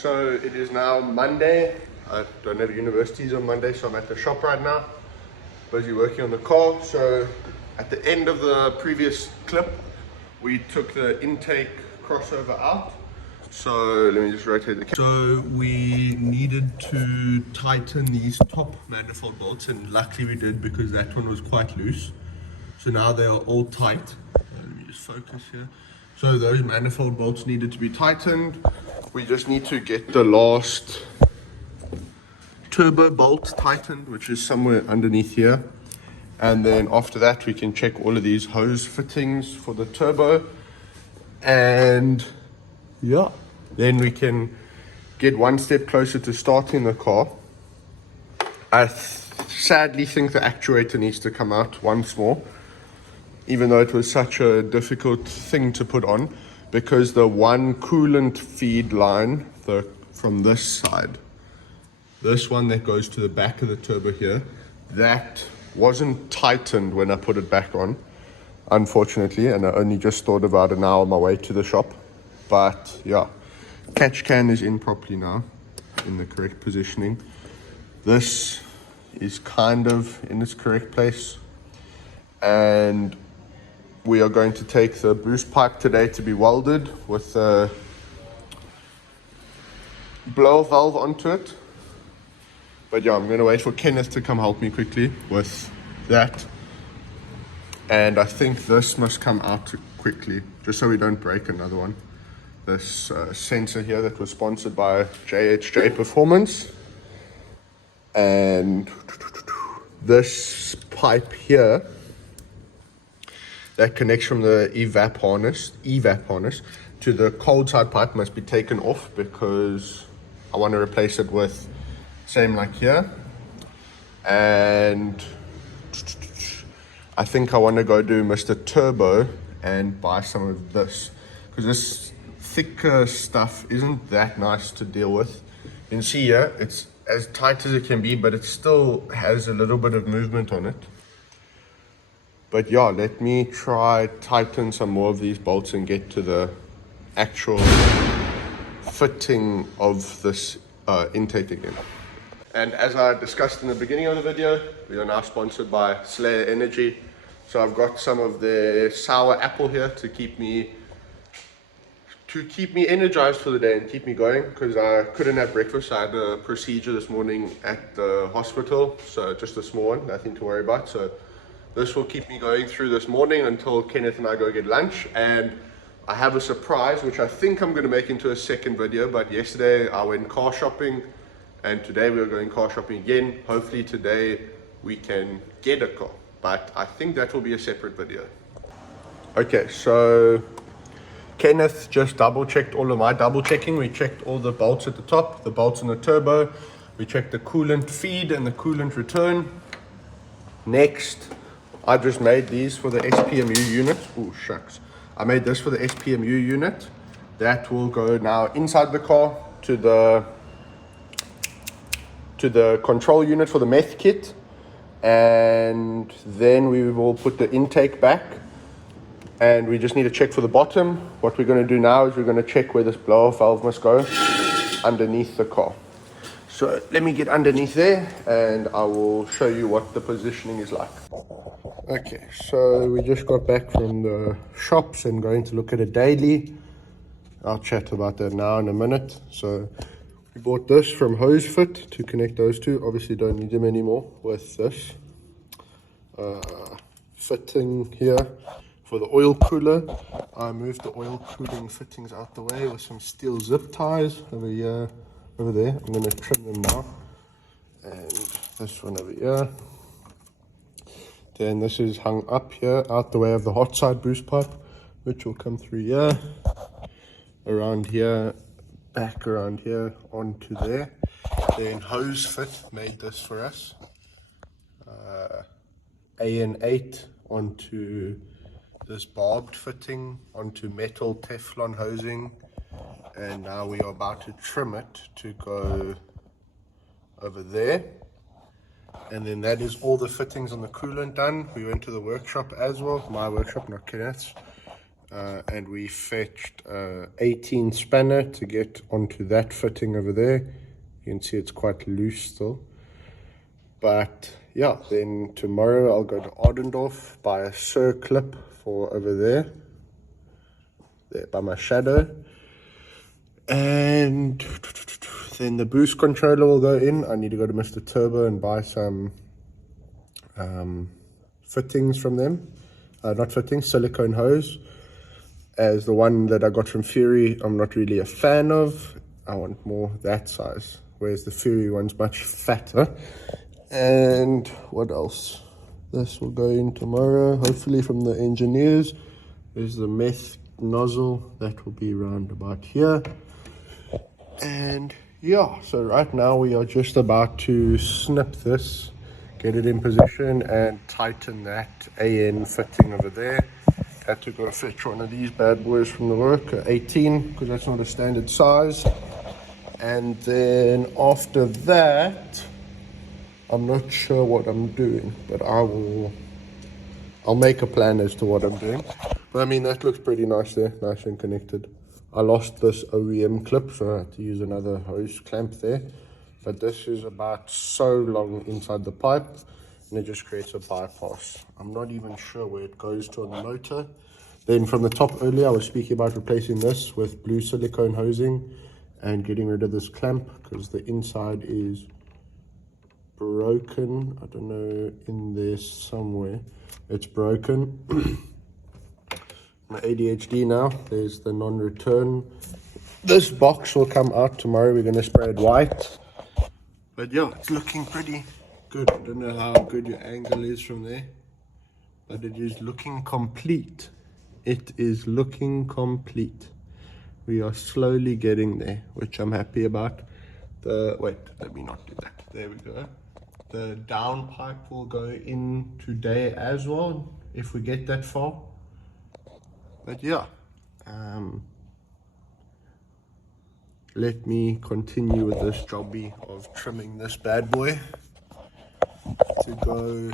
So it is now Monday. I don't have universities on Monday, so I'm at the shop right now, busy working on the car. So at the end of the previous clip, we took the intake crossover out. So let me just rotate the camera. So we needed to tighten these top manifold bolts, and luckily we did because that one was quite loose. So now they are all tight. Let me just focus here. So those manifold bolts needed to be tightened. We just need to get the last turbo bolt tightened, which is somewhere underneath here. And then after that, we can check all of these hose fittings for the turbo. And yeah, then we can get one step closer to starting the car. I sadly think the actuator needs to come out once more, even though it was such a difficult thing to put on, because the one coolant feed line, from this side, this one that goes to the back of the turbo here, that wasn't tightened when I put it back on, unfortunately, and I only just thought about it now on my way to the shop. But yeah, catch can is in properly now, in the correct positioning. This is kind of in its correct place, and we are going to take the boost pipe today to be welded with a blower valve onto it. But yeah, I'm going to wait for Kenneth to come help me quickly with that. And I think this must come out quickly, just so we don't break another one. This sensor here that was sponsored by JHJ Performance. And this pipe here that connects from the evap harness to the cold side pipe must be taken off, because I want to replace it with same like here. And I think I want to go do Mr. Turbo and buy some of this, because this thicker stuff isn't that nice to deal with. You can see here it's as tight as it can be, but it still has a little bit of movement on it. But yeah, let me try tighten some more of these bolts and get to the actual fitting of this intake again. And as I discussed in the beginning of the video, we are now sponsored by Slayer Energy. So I've got some of the sour apple here to keep me energized for the day and keep me going, because I couldn't have breakfast. I had a procedure this morning at the hospital, so just a small one, nothing to worry about. So this will keep me going through this morning until Kenneth and I go get lunch. And I have a surprise, which I think I'm going to make into a second video. But yesterday I went car shopping, and today we are going car shopping again. Hopefully today we can get a car, but I think that will be a separate video. Okay, so Kenneth just double checked all of my double checking. We checked all the bolts at the top, the bolts on the turbo. We checked the coolant feed and the coolant return. Next, I just made these for the SPMU unit. Oh shucks. I made this for the SPMU unit. That will go now inside the car to the control unit for the meth kit. And then we will put the intake back. And we just need to check for the bottom. What we're going to do now is we're going to check where this blower valve must go underneath the car. So let me get underneath there and I will show you what the positioning is like. Okay, so we just got back from the shops and going to look at a daily. I'll chat about that now in a minute. So we bought this from Hose Fit to connect those two. Obviously don't need them anymore with this fitting here. For the oil cooler, I moved the oil cooling fittings out the way with some steel zip ties over here, over there. I'm going to trim them now. And this one over here. Then this is hung up here, out the way of the hot side boost pipe, which will come through here, around here, back around here, onto there. Then Hose Fit made this for us. AN8 onto this barbed fitting, onto metal Teflon hosing, and now we are about to trim it to go over there. And then that is all the fittings on the coolant done. We went to the workshop as well, my workshop, not Kenneth's. and we fetched 18 spanner to get onto that fitting over there. You can see it's quite loose still. But yeah, then tomorrow I'll go to Ardendorf, buy a clip for over there by my shadow. And then the boost controller will go in. I need to go to Mr. Turbo and buy some fittings from them. Not fittings, silicone hose. As the one that I got from Fury, I'm not really a fan of. I want more that size, whereas the Fury one's much fatter. And what else? This will go in tomorrow, hopefully from the engineers. There's the meth nozzle, that will be around about here. And yeah, so right now we are just about to snip this, get it in position and tighten that AN fitting over there. Had to go fetch one of these bad boys from the work, 18, because that's not a standard size. And then after that, I'm not sure what I'm doing, but I'll make a plan as to what I'm doing. But I mean, that looks pretty nice there, nice and connected. I lost this OEM clip, so I had to use another hose clamp there. But this is about so long inside the pipe, and it just creates a bypass. I'm not even sure where it goes to on the motor. Then from the top earlier, I was speaking about replacing this with blue silicone hosing and getting rid of this clamp, because the inside is broken. I don't know, in there somewhere it's broken. My ADHD now, there's the non-return. This box will come out tomorrow. We're going to spray it white, but yeah, it's looking pretty good. I don't know how good your angle is from there, but it is looking complete. It is looking complete. We are slowly getting there, which I'm happy about. Wait, let me not do that. There we go. The down pipe will go in today as well, if we get that far. But yeah, let me continue with this jobby of trimming this bad boy to go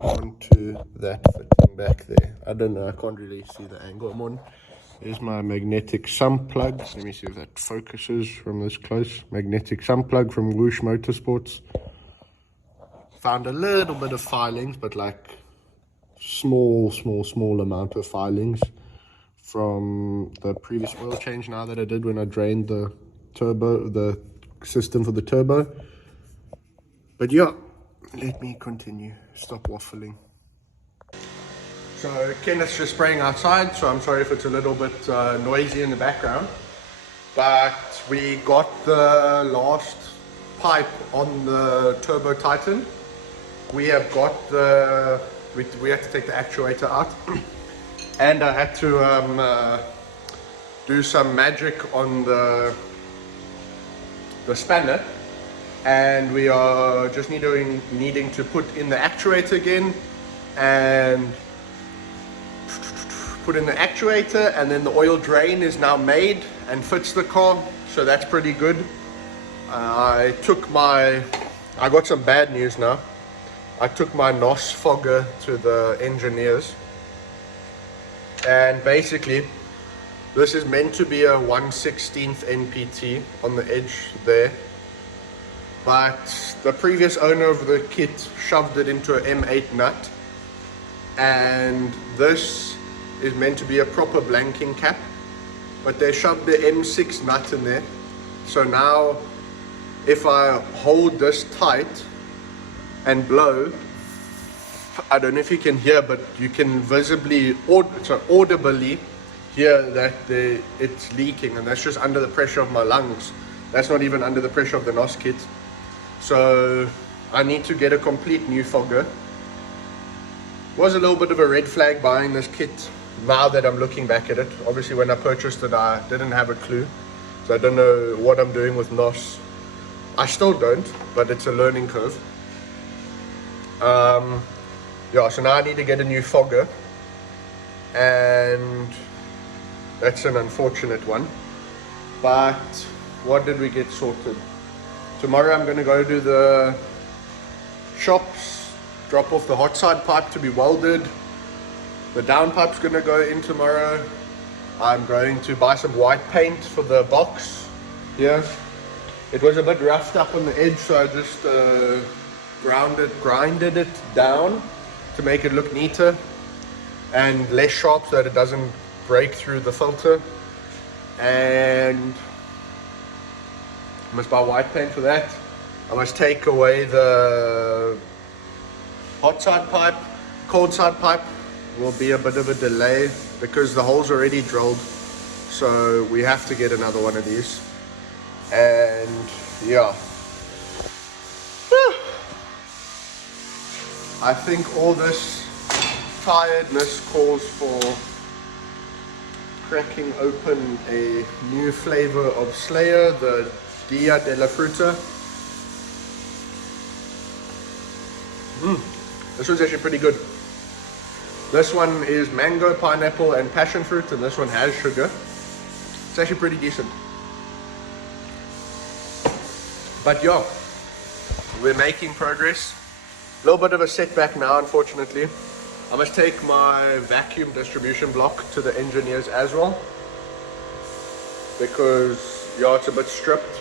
onto that fitting back there. I don't know, I can't really see the angle I'm on. There's my magnetic sump plug. Let me see if that focuses from this close. Magnetic sump plug from Whoosh Motorsports. Found a little bit of filings, but like small amount of filings from the previous oil change now that I did when I drained the turbo, the system for the turbo. But yeah, let me continue. Stop waffling. So Kenneth's just spraying outside, so I'm sorry if it's a little bit noisy in the background. But we got the last pipe on the Turbo Titan. We have got the, we had to take the actuator out. And I had to do some magic on the spanner. And we are just needing to put in the actuator again and put in the actuator, and then the oil drain is now made and fits the car, so that's pretty good. I got some bad news now. I took my NOS fogger to the engineers, and basically this is meant to be a 1/16 NPT on the edge there, but the previous owner of the kit shoved it into an M8 nut, and this is meant to be a proper blanking cap, but they shoved the M6 nut in there. So now if I hold this tight and blow, I don't know if you can hear, but you can visibly, audibly hear that it's leaking, and that's just under the pressure of my lungs. That's not even under the pressure of the NOS kit. So I need to get a complete new fogger. Was a little bit of a red flag buying this kit now that I'm looking back at it. Obviously when I purchased it I didn't have a clue, so I don't know what I'm doing with NOS. I still don't, but it's a learning curve. Yeah, so now I need to get a new fogger, and that's an unfortunate one. But what did we get sorted? Tomorrow I'm going to go to the shops, drop off the hot side pipe to be welded, The downpipe's gonna go in tomorrow. I'm going to buy some white paint for the box here. It was a bit roughed up on the edge, so I just grinded it down to make it look neater and less sharp so that it doesn't break through the filter. And I must buy white paint for that. I must take away the hot side pipe. Cold side pipe will be a bit of a delay because the hole's already drilled, so we have to get another one of these. And yeah, I think all this tiredness calls for cracking open a new flavor of Slayer, the Dia de la Fruta. This one's actually pretty good. This one is mango, pineapple, and passion fruit, and this one has sugar. It's actually pretty decent. But yeah, we're making progress. A little bit of a setback now, unfortunately. I must take my vacuum distribution block to the engineers as well, because yeah, it's a bit stripped.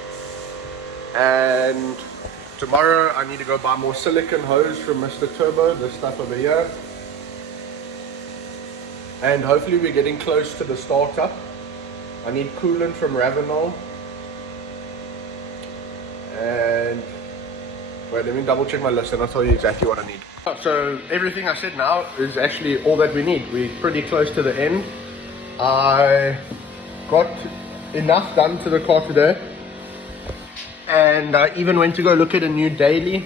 And tomorrow I need to go buy more silicone hose from Mr. Turbo, this stuff over here. And hopefully we're getting close to the startup. I need coolant from Ravenol. And wait, let me double check my list and I'll tell you exactly what I need. So everything I said now is actually all that we need. We're pretty close to the end. I got enough done to the car today. And I even went to go look at a new daily.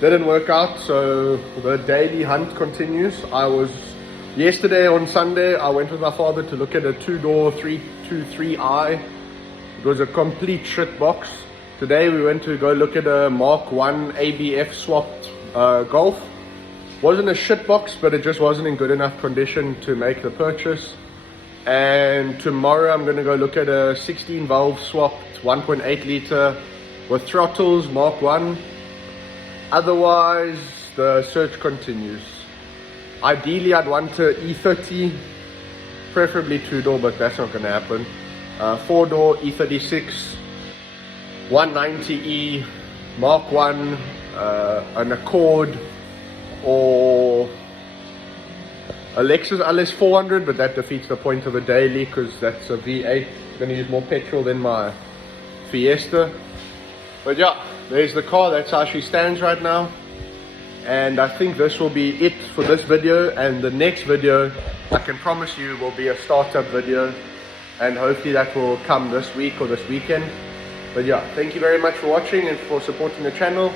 Didn't work out, so the daily hunt continues. Yesterday on Sunday, I went with my father to look at a two-door 323i. It was a complete shit box. Today we went to go look at a Mark 1 ABF swapped Golf. Wasn't a shit box, but it just wasn't in good enough condition to make the purchase. And tomorrow I'm going to go look at a 16 valve swapped 1.8 liter with throttles, Mark 1. Otherwise, the search continues. Ideally, I'd want a E30, preferably two-door, but that's not going to happen. Four-door E36, 190E, Mark 1, an Accord, or a Lexus LS 400, but that defeats the point of a daily because that's a V8. I'm going to use more petrol than my Fiesta. But yeah, there's the car. That's how she stands right now. And I think this will be it for this video, and the next video I can promise you will be a startup video, and hopefully that will come this week or this weekend. But yeah, thank you very much for watching and for supporting the channel.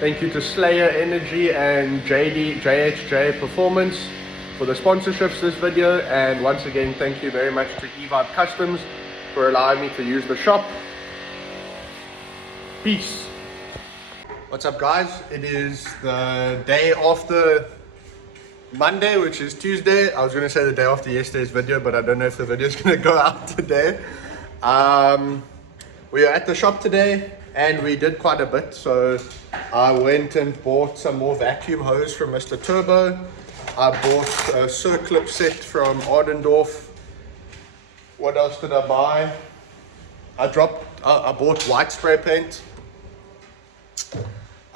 Thank you to Slayer Energy and JHJ Performance for the sponsorships this video, and once again thank you very much to E-Vibe Customs for allowing me to use the shop. Peace. What's up guys, it is the day after Monday, which is Tuesday. I was going to say the day after yesterday's video, but I don't know if the video is going to go out today. We are at the shop today and we did quite a bit. So I went and bought some more vacuum hose from Mr. Turbo. I bought a circlip set from Ardendorf. What else did I buy? I bought white spray paint.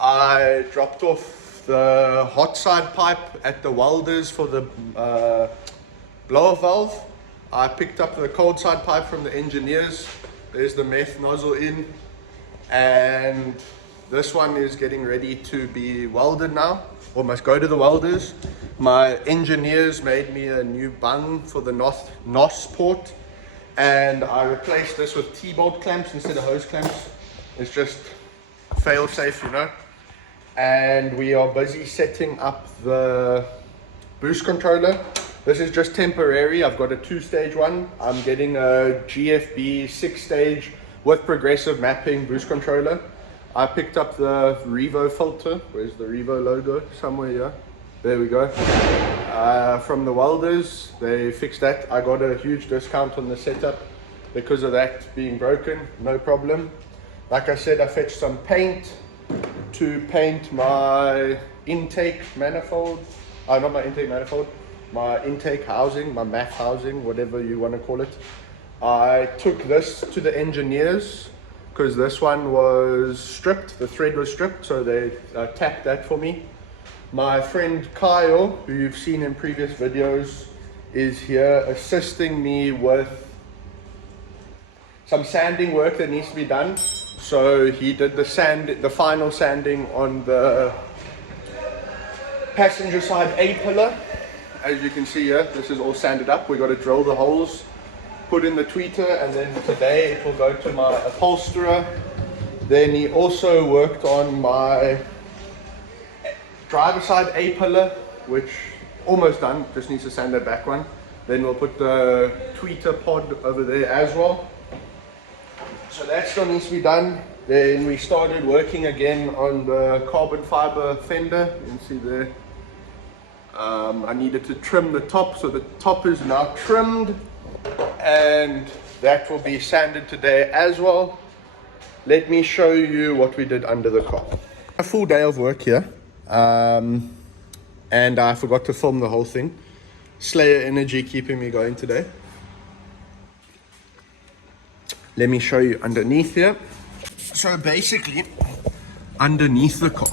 I dropped off the hot side pipe at the welders for the blower valve. I picked up the cold side pipe from the engineers. There's the meth nozzle in, and this one is getting ready to be welded now, or must go to the welders. My engineers made me a new bung for the NOS port, and I replaced this with T-bolt clamps instead of hose clamps. It's just fail safe, you know. And we are busy setting up the boost controller. This is just temporary. I've got a 2-stage one. I'm getting a GFB 6-stage with progressive mapping boost controller. I picked up the Revo filter. Where's the Revo logo? Somewhere here. There we go. From the welders, they fixed that. I got a huge discount on the setup because of that being broken. No problem. Like I said, I fetched some paint to paint my intake manifold. Not my intake manifold. my intake housing, my MAF housing, whatever you want to call it. I took this to the engineers because this one was stripped, the thread was stripped, so they tapped that for me. My friend Kyle, who you've seen in previous videos, is here assisting me with some sanding work that needs to be done. So he did the final sanding on the passenger side A pillar. As you can see here, this is all sanded up. We got to drill the holes, put in the tweeter, and then today it will go to my upholsterer. Then he also worked on my driver side A pillar, which almost done, just needs to sand that back one. Then we'll put the tweeter pod over there as well. So that still needs to be done. Then we started working again on the carbon fiber fender. You can see there. I needed to trim the top, so the top is now trimmed, and that will be sanded today as well. Let me show you what we did under the car. A full day of work here, and I forgot to film the whole thing. Slayer energy keeping me going today. Let me show you underneath here. So basically, underneath the car,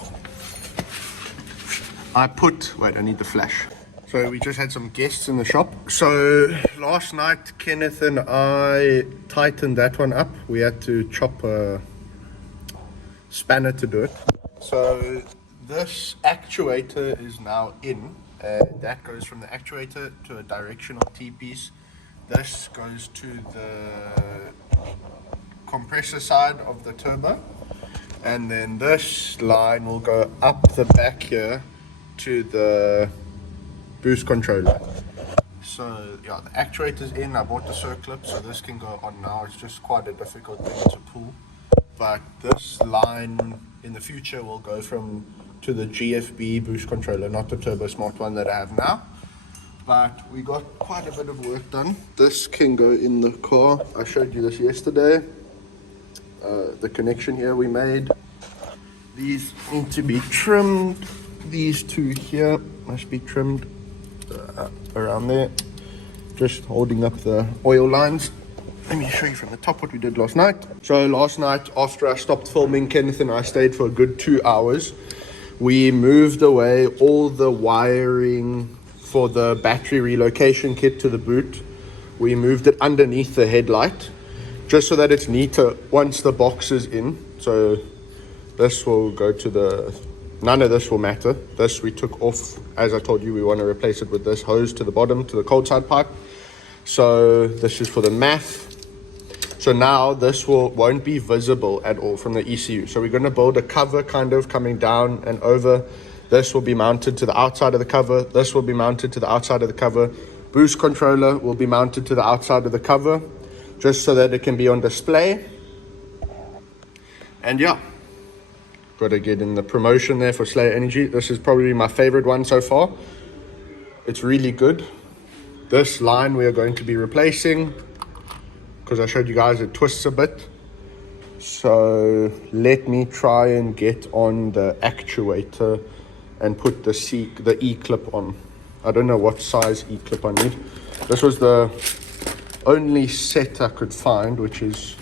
wait, I need the flash. So we just had some guests in the shop. So last night, Kenneth and I tightened that one up. We had to chop a spanner to do it. So this actuator is now in. That goes from the actuator to a directional T-piece. This goes to the compressor side of the turbo. And then this line will go up the back here to the boost controller. So yeah, the actuator's in. I bought the circlip, so this can go on now. It's just quite a difficult thing to pull, but this line in the future will go to the GFB boost controller, not the turbo smart one that I have now. But we got quite a bit of work done. This can go in the car. I showed you this yesterday. The connection here we made. These need to be trimmed. These two here must be trimmed around there, just holding up the oil lines. Let me show you from the top what we did last night. So last night, after I stopped filming, Kenneth and I stayed for a good 2 hours. We moved away all the wiring for the battery relocation kit to the boot. We moved it underneath the headlight, just so that it's neater once the box is in. So this will go to none of this will matter. This we took off. As I told you, we want to replace it with this hose to the bottom, to the cold side pipe. So this is for the MAF. So now this won't be visible at all from the ECU. So we're going to build a cover kind of coming down and over. This will be mounted to the outside of the cover. This will be mounted to the outside of the cover. Boost controller will be mounted to the outside of the cover, just so that it can be on display. And yeah, got to get in the promotion there for Slayer Energy. This is probably my favorite one so far. It's really good. This line we are going to be replacing, because I showed you guys it twists a bit. So let me try and get on the actuator and put the E-clip on. I don't know what size E-clip I need. This was the only set I could find, which is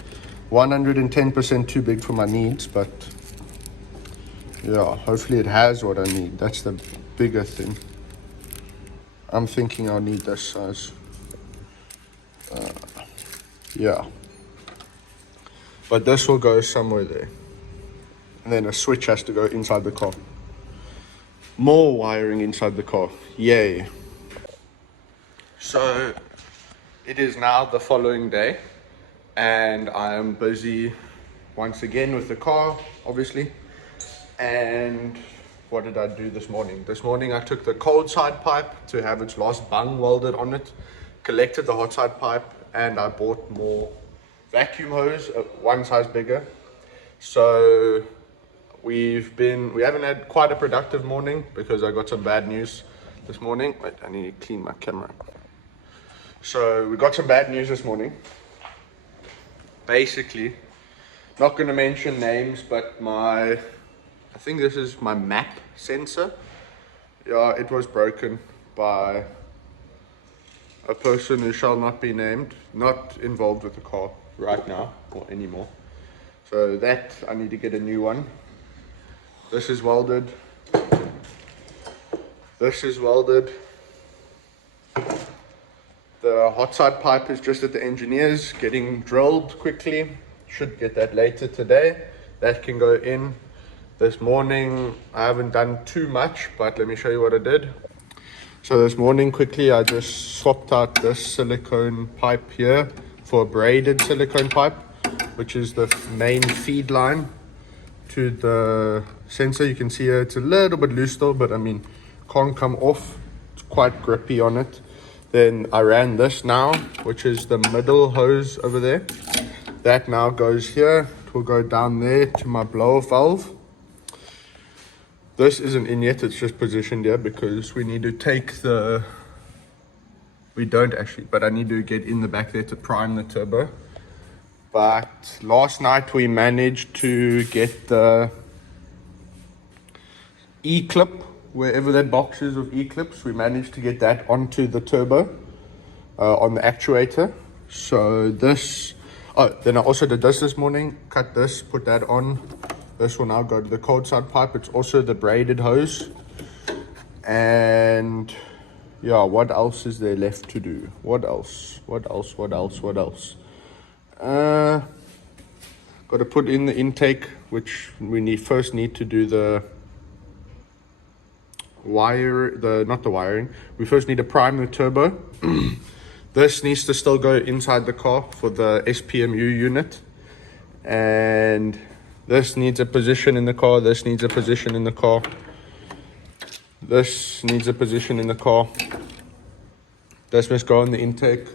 110% too big for my needs, but yeah, hopefully it has what I need. That's the bigger thing. I'm thinking I'll need this size. Yeah. But this will go somewhere there. And then a switch has to go inside the car. More wiring inside the car. Yay. So it is now the following day, and I am busy once again with the car, obviously. And what did I do this morning? This morning I took the cold side pipe to have its last bung welded on it, collected the hot side pipe, and I bought more vacuum hose, one size bigger. So we haven't had quite a productive morning because I got some bad news this morning. Wait, I need to clean my camera. So we got some bad news this morning. Basically, not going to mention names, but I think this is my map sensor. Yeah, it was broken by a person who shall not be named, not involved with the car right now or anymore. So that, I need to get a new one. This is welded. This is welded. The hot side pipe is just at the engineers, getting drilled quickly. Should get that later today. That can go in. This morning, I haven't done too much, but let me show you what I did. So this morning, quickly, I just swapped out this silicone pipe here for a braided silicone pipe, which is the main feed line to the sensor. You can see here it's a little bit loose still, but I mean, can't come off. It's quite grippy on it. Then I ran this now, which is the middle hose over there. That now goes here. It will go down there to my blower valve. This isn't in yet, it's just positioned here because we need to take the, we don't actually, but I need to get in the back there to prime the turbo. But last night we managed to get the E-clip, wherever that box is of E-clips, we managed to get that onto the turbo on the actuator. So this, oh, then I also did this morning, cut this, put that on. This will now go to the cold side pipe. It's also the braided hose. And yeah, what else is there left to do? What else? Got to put in the intake, which we first need to do the wire, not the wiring. We first need to prime the turbo. This needs to still go inside the car for the SPMU unit. And this needs a position in the car. This needs a position in the car. This needs a position in the car. This must go in the intake.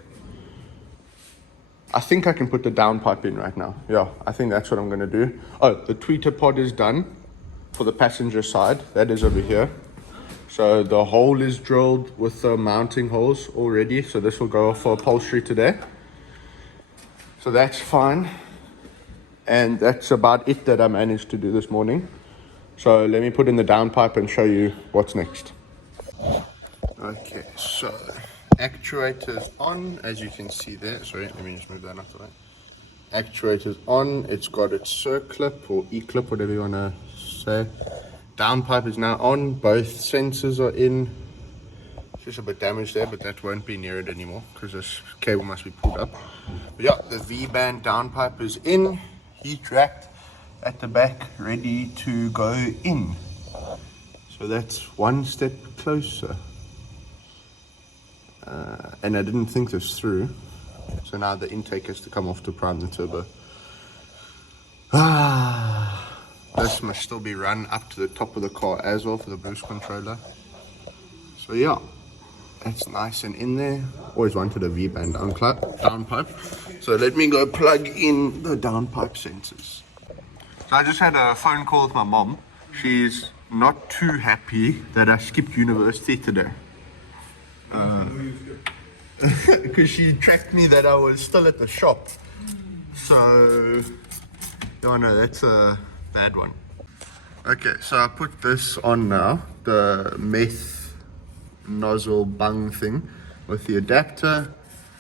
I think I can put the down pipe in right now. Yeah, I think that's what I'm going to do. Oh, the tweeter pod is done for the passenger side. That is over here. So the hole is drilled with the mounting holes already. So this will go off for upholstery today. So that's fine. And that's about it that I managed to do this morning. So let me put in the down pipe and show you what's next. Okay, so actuator's on, as you can see there. Sorry, let me just move that out of the way. Actuator's on, it's got its circlip or E-clip, whatever you want to say. Down pipe is now on, both sensors are in. It's just a bit damaged there, but that won't be near it anymore because this cable must be pulled up. But yeah, the V-band down pipe is in. Heat racked at the back, ready to go in. So that's one step closer. And I didn't think this through. So now the intake has to come off to prime the turbo. This must still be run up to the top of the car as well for the boost controller. So yeah, that's nice and in there. Always wanted a V-band down pipe. So let me go plug in the down pipe sensors. So I just had a phone call with my mom. She's not too happy that I skipped university today. Because she tracked me that I was still at the shop. So, yeah, no, that's a bad one. Okay, so I put this on now, the meth nozzle bung thing with the adapter.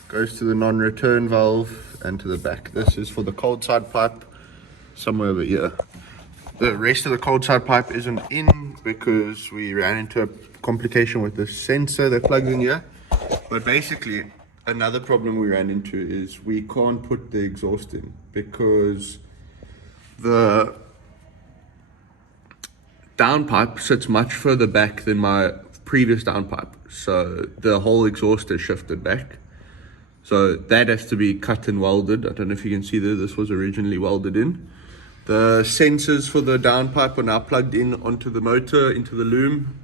Goes to the non-return valve and to the back. This is for the cold side pipe, somewhere over here. The rest of the cold side pipe isn't in because we ran into a complication with the sensor that plugs in here. But basically, another problem we ran into is we can't put the exhaust in because the downpipe sits much further back than my previous downpipe. So the whole exhaust is shifted back. So that has to be cut and welded. I don't know if you can see there, this was originally welded in. The sensors for the downpipe are now plugged in onto the motor, into the loom,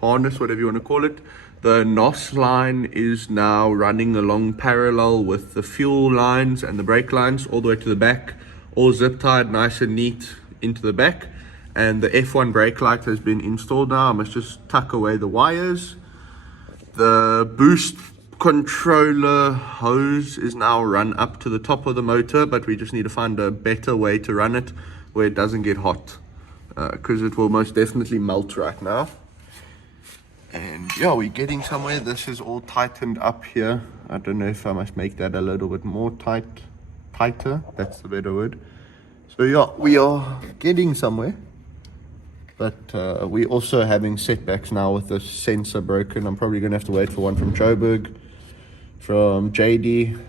harness, whatever you want to call it. The NOS line is now running along parallel with the fuel lines and the brake lines all the way to the back, all zip tied nice and neat into the back. And the F1 brake light has been installed now. I must just tuck away the wires. The boost controller hose is now run up to the top of the motor, but we just need to find a better way to run it where it doesn't get hot, because it will most definitely melt right now. And yeah, we're getting somewhere. This is all tightened up here. I don't know if I must make that a little bit more tighter. That's the better word. So yeah, we are getting somewhere. But we're also having setbacks now with the sensor broken. I'm probably going to have to wait for one from Joburg, from JD.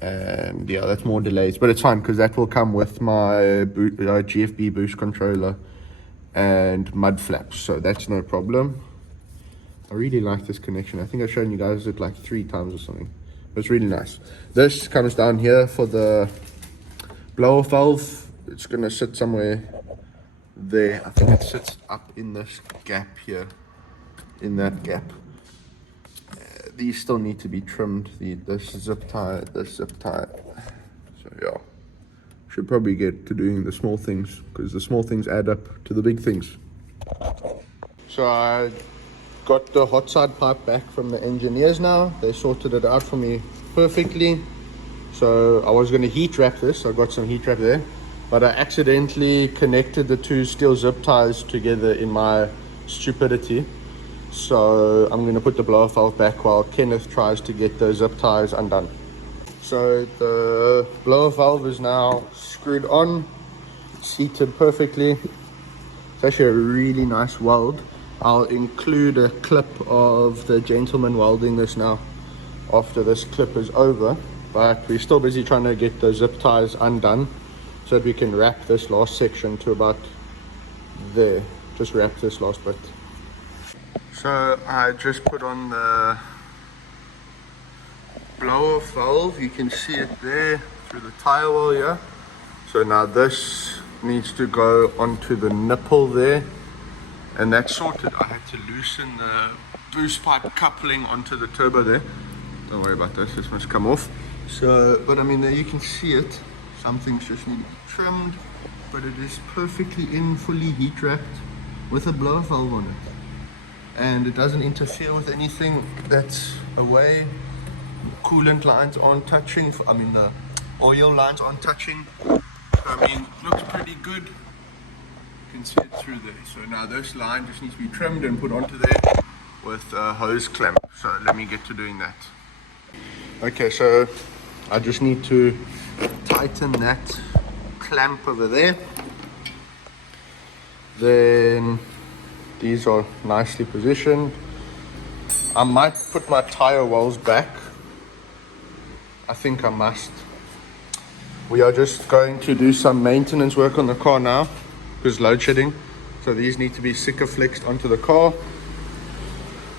And yeah, that's more delays. But it's fine because that will come with my GFB boost controller and mud flaps. So that's no problem. I really like this connection. I think I've shown you guys it like 3 times or something. But it's really nice. This comes down here for the blower valve. It's going to sit somewhere there. I think it sits up in this gap here. In that gap. These still need to be trimmed. This zip tie, this zip tie. So yeah. Should probably get to doing the small things because the small things add up to the big things. So I got the hot side pipe back from the engineers now. They sorted it out for me perfectly. So I was going to heat wrap this. I got some heat wrap there, but I accidentally connected the 2 steel zip ties together in my stupidity. So I'm going to put the blower valve back while Kenneth tries to get those zip ties undone. So the blower valve is now screwed on, seated perfectly. It's actually a really nice weld. I'll include a clip of the gentleman welding this now after this clip is over, but we're still busy trying to get the zip ties undone so that we can wrap this last section to about there. Just wrap this last bit. So I just put on the blower valve. You can see it there through the tire well here. So now this needs to go onto the nipple there. And that's sorted. I had to loosen the boost pipe coupling onto the turbo there. Don't worry about this must come off. So, but I mean, there you can see it. Some things just need to be trimmed, but it is perfectly in, fully heat wrapped with a blower valve on it. And it doesn't interfere with anything that's away. Coolant lines aren't touching. The oil lines aren't touching. I mean, looks pretty good. You can see it through there. So now this line just needs to be trimmed and put onto there with a hose clamp. So let me get to doing that. Okay, so I just need to tighten that clamp over there. Then these are nicely positioned. I might put my tire wells back. I think I must. We are just going to do some maintenance work on the car now because load shedding. So these need to be sticker flexed onto the car.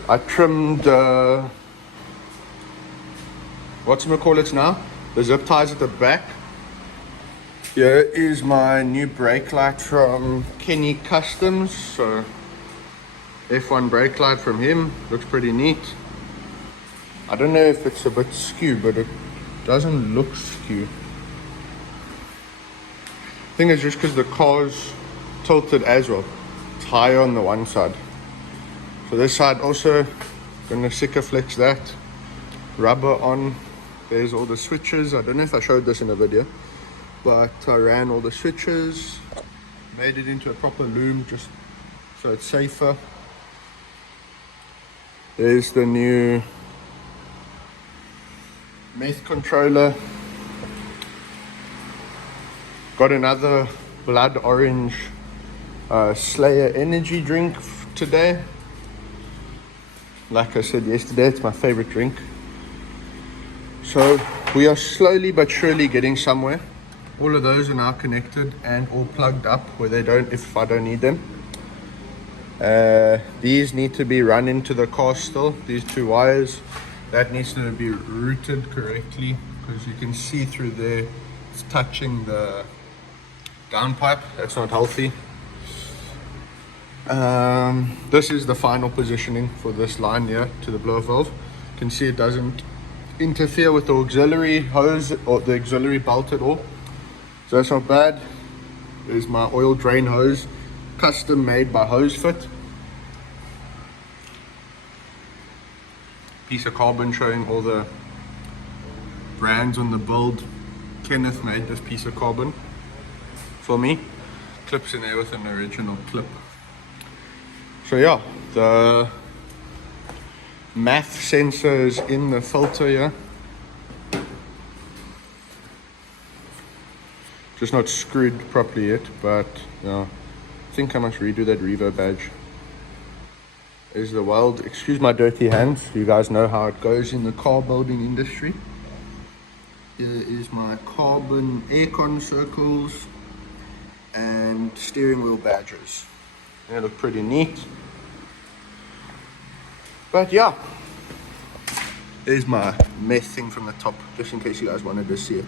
I trimmed whatchamacallits now, the zip ties at the back. Here is my new brake light from Kenny Customs. So F1 brake light from him, looks pretty neat. I don't know if it's a bit skew, but it doesn't look skew. I think it's just because the car's tilted as well. It's higher on the one side. So this side also, gonna sticker flex that. Rubber on, there's all the switches. I don't know if I showed this in a video, but I ran all the switches, made it into a proper loom just so it's safer. There's the new meth controller. Got another blood orange Slayer energy drink today. Like I said yesterday, it's my favorite drink. So we are slowly but surely getting somewhere. All of those are now connected and all plugged up where they don't, if I don't need them. These need to be run into the car still, these 2 wires. That needs to be routed correctly because you can see through there it's touching the downpipe. That's not healthy. This is the final positioning for this line here to the blower valve. You can see it doesn't interfere with the auxiliary hose or the auxiliary belt at all. So that's not bad. There's my oil drain hose, custom made by HoseFit. Piece of carbon showing all the brands on the build. Kenneth made this piece of carbon for me. Clips in there with an original clip. So yeah, the MAF sensors in the filter here. Just not screwed properly yet, but yeah, I think I must redo that Revo badge. Is the weld. Excuse my dirty hands. You guys know how it goes in the car building industry. Here is my carbon aircon circles and steering wheel badges. They look pretty neat. But yeah, there's my meth thing from the top, just in case you guys wanted to see it.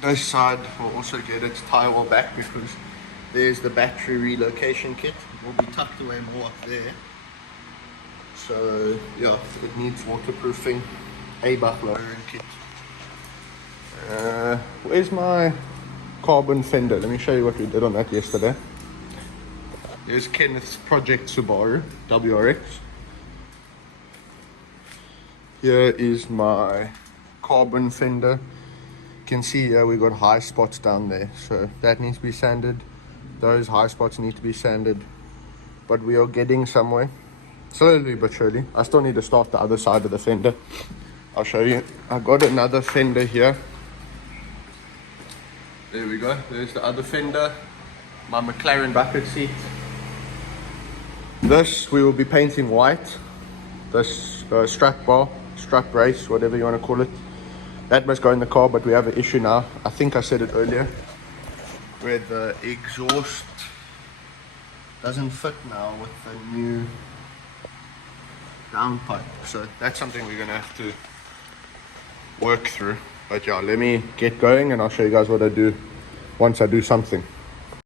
This side will also get its tire wall back because there's the battery relocation kit. It will be tucked away more up there. So yeah, it needs waterproofing, A-buck lowering kit. Where's my carbon fender? Let me show you what we did on that yesterday. Here's Kenneth's Project Subaru WRX. Here is my carbon fender. You can see here we got high spots down there, so that needs to be sanded. Those high spots need to be sanded, but we are getting somewhere, slowly but surely. I still need to start the other side of the fender. I'll show you. I got another fender here. There we go. There's the other fender. My McLaren bucket seat. This we will be painting white. This strap bar, strap brace, whatever you want to call it. That must go in the car, but we have an issue now. I think I said it earlier, where the exhaust doesn't fit now with the new downpipe. So that's something we're gonna have to work through. But yeah, let me get going and I'll show you guys what I do once I do something.